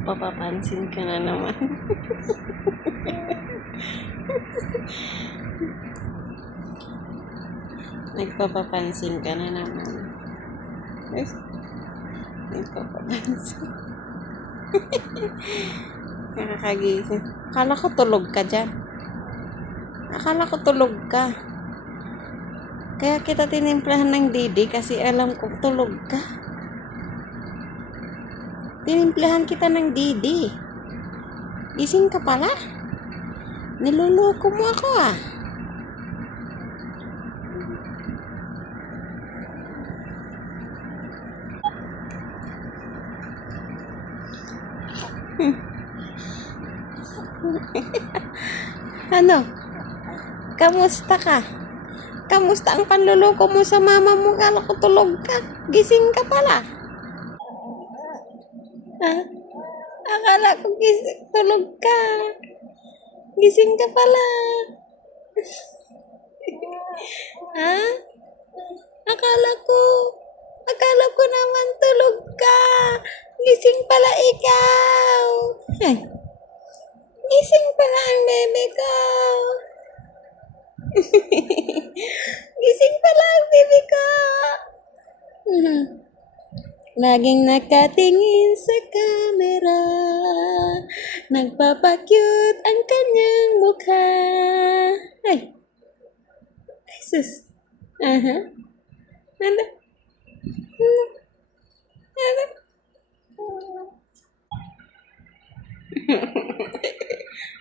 Nagpapapansin ka na naman. Nagpapapansin ka na naman. Ay, nagpapapansin. Nakakagising. Akala ko tulog ka dyan. Akala ko tulog ka. Kaya kita tinimplahan ng Didi kasi alam ko tulog ka. Tinimplahan kita ng Didi. Gising ka pala? Niloloko mo ako ah. Ano? Kamusta ka? Kamusta ang panluloko mo sa mama mo? Kala ko tulog ka. Gising ka pala. Ha? Akala ko tulog ka. Gising ka pala. Ha? Akala ko naman tulog ka. Gising pala ikaw. Ay, gising pala ang bebe ko. Gising pala ang bebe ko. Laging nakatingin sa camera. Nagpapakyut ang kanyang mukha. Ay, sus. Ano? Ano?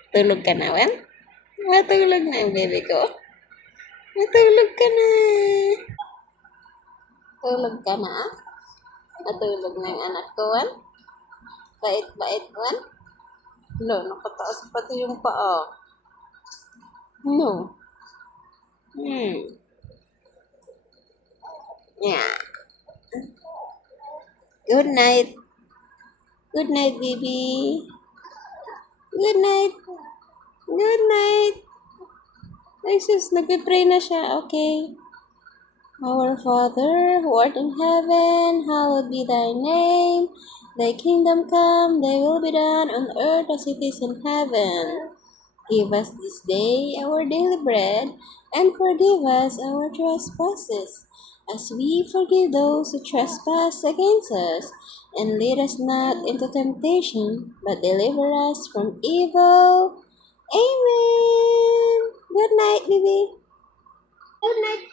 Tulog ka na, Wan? Matulog na ang baby ko. Matulog ka na. Tulog ka na? Matulog na yung anak ko, Wan? Bait-bait, Wan? No, nakataas pati yung paa. No. Yeah. Good night. Good night, baby. Good night. Good night. Ay, sus, nagpipray na siya. Okay. Our Father, who art in heaven, hallowed be thy name. Thy kingdom come, thy will be done on earth as it is in heaven. Give us this day our daily bread, and forgive us our trespasses, as we forgive those who trespass against us. And lead us not into temptation, but deliver us from evil. Amen. Good night, baby. Good night.